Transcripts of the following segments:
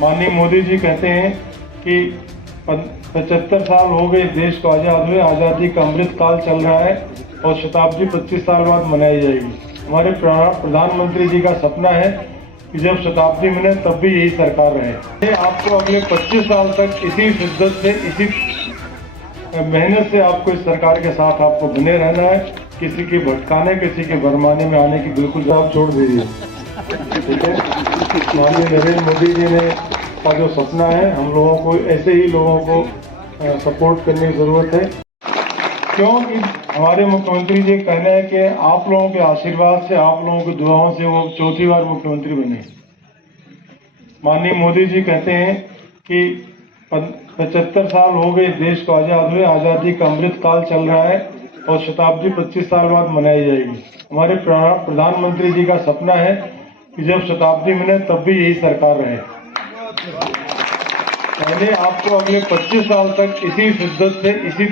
माननीय मोदी जी कहते हैं कि 75 साल हो गए देश को आज़ाद हुए, आज़ादी का अमृत काल चल रहा है और शताब्दी 25 साल बाद मनाई जाएगी। हमारे प्रधानमंत्री जी का सपना है कि जब शताब्दी मिले तब भी यही सरकार रहे। आपको अगले 25 साल तक इसी शिद्दत से, इसी मेहनत से आपको इस सरकार के साथ आपको बने रहना है। किसी के भटकाने, किसी के भरमाने में आने की बिल्कुल आप छोड़ दीजिए, ठीक है। माननीय नरेंद्र मोदी जी ने का जो सपना है, हम लोगों को ऐसे ही लोगों को सपोर्ट करने की जरूरत है। क्योंकि हमारे मुख्यमंत्री जी कहना है कि आप लोगों के आशीर्वाद से, आप लोगों की दुआओं से वो चौथी बार मुख्यमंत्री बने। माननीय मोदी जी कहते हैं कि 75 साल हो गए देश को आज़ाद हुए, आज़ादी का अमृत काल चल रहा है और शताब्दी 25 साल बाद मनाई जाएगी। हमारे प्रधानमंत्री जी का सपना है कि जब शताब्दी मिले तब भी यही सरकार रहे। पहले आपको अगले 25 साल तक इसी शिद्दत से, इसी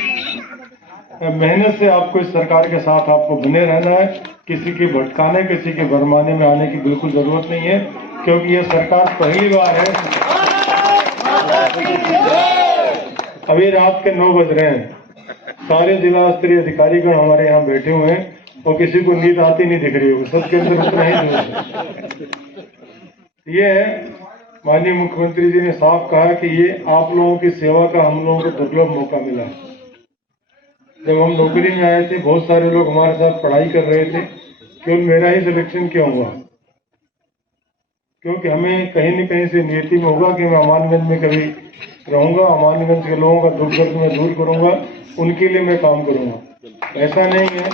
मेहनत से आपको इस सरकार के साथ आपको बने रहना है। किसी के भटकाने, किसी के भरमाने में आने की बिल्कुल जरूरत नहीं है, क्योंकि यह सरकार पहली बार है। अभी रात के 9 बज रहे हैं, सारे जिला स्तरीय अधिकारीगण हमारे यहाँ बैठे हुए हैं और किसी को नींद आती नहीं दिख रही होगी, सबके अंदर उतना ही जोश है। ये है, माननीय मुख्यमंत्री जी ने साफ कहा कि ये आप लोगों की सेवा का हम लोगों को दुर्लभ मौका मिला है। जब हम नौकरी में आए थे, बहुत सारे लोग हमारे साथ पढ़ाई कर रहे थे, केवल मेरा ही सिलेक्शन क्यों हुआ? क्योंकि हमें कहीं न कहीं से नियति में होगा कि मैं अमानगंज में कभी रहूंगा, अमानगंज के लोगों का दुख दर्द में दूर करूंगा, उनके लिए मैं काम करूंगा। ऐसा नहीं है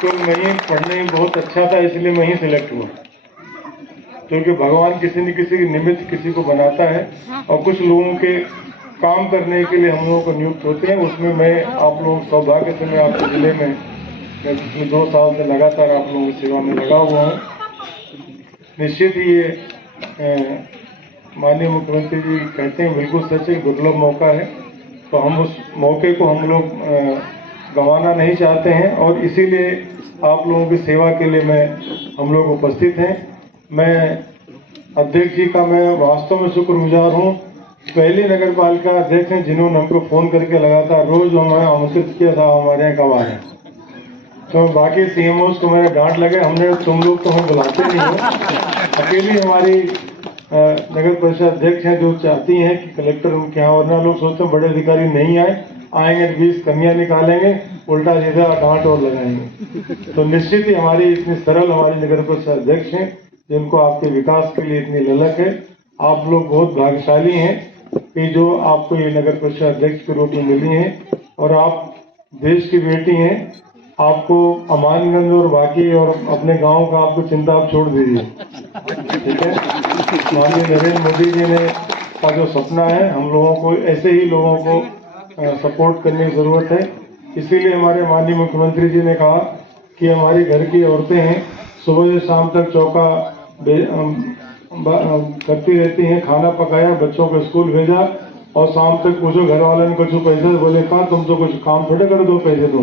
कि मैं ही पढ़ने में बहुत अच्छा था इसलिए मैं ही सिलेक्ट हुआ, क्योंकि भगवान किसी न किसी के निमित्त किसी को बनाता है और कुछ लोगों के काम करने के लिए हम लोगों को नियुक्त होते हैं। उसमें मैं आप लोगों सौभाग्य से मैं आपके जिले में मैं पिछले 2 साल से लगातार आप लोगों की सेवा में लगा हुआ हूँ। निश्चित ही ये माननीय मुख्यमंत्री जी कहते हैं बिल्कुल सच है, दुर्लभ मौका है, तो हम उस मौके को हम लोग गंवाना नहीं चाहते हैं और इसीलिए आप लोगों की सेवा के लिए हम लोग उपस्थित हैं। मैं अध्यक्ष जी का मैं वास्तव में शुक्रगुजार हूँ। पहली नगर पालिका अध्यक्ष हैं जिन्होंने हमको फोन करके लगातार रोज हमें आमंत्रित किया था, हमारे यहाँ कब आ रहे हैं। तो बाकी सीएमओस को मेरा डांट लगे, हमने तुम लोग तो हम बुलाते नहीं हो। अकेली हमारी नगर परिषद अध्यक्ष हैं जो चाहती हैं कि कलेक्टर उनके यहाँ, वरना लोग सोचते हैं बड़े अधिकारी नहीं आएंगे 20 कमियां निकालेंगे, उल्टा सीधा डांट और लगाएंगे। तो निश्चित ही हमारी इतनी सरल हमारी नगर परिषद अध्यक्ष हैं जिनको आपके विकास के लिए इतनी ललक है। आप लोग बहुत भाग्यशाली हैं कि जो आपको ये नगर परिषद अध्यक्ष के रूप में मिली हैं और आप देश की बेटी हैं। आपको अमानगंज और बाकी और अपने गांव का आपको चिंता आप छोड़ दीजिए, ठीक है। माननीय नरेंद्र मोदी जी ने का जो सपना है, हम लोगों को ऐसे ही लोगों को सपोर्ट करने की जरूरत है। इसीलिए हमारे माननीय मुख्यमंत्री जी ने कहा कि हमारी घर की औरतें हैं, सुबह से शाम तक चौका करती रहती हैं, खाना पकाया, बच्चों को स्कूल भेजा और शाम तक पूछो घर वाले ने कुछ पैसे, बोले कहा तुम तो कुछ काम थोड़े कर दो, पैसे दो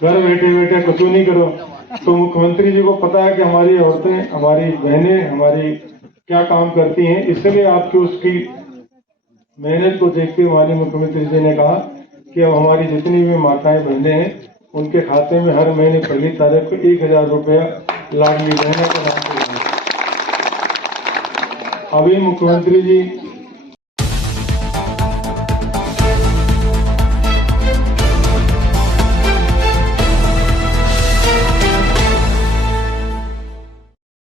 घर बैठे बैठे कुछ नहीं करो। तो मुख्यमंत्री जी को पता है कि हमारी औरतें, हमारी बहनें, हमारी क्या काम करती हैं, इसलिए आपकी उसकी मेहनत को देखते हुए माननीय मुख्यमंत्री जी ने कहा कि अब हमारी जितनी भी माताएं बहनें हैं उनके खाते में हर महीने 1 तारीख को 1000 रुपया लाडली बहनों के नाम से। अभी मुख्यमंत्री जी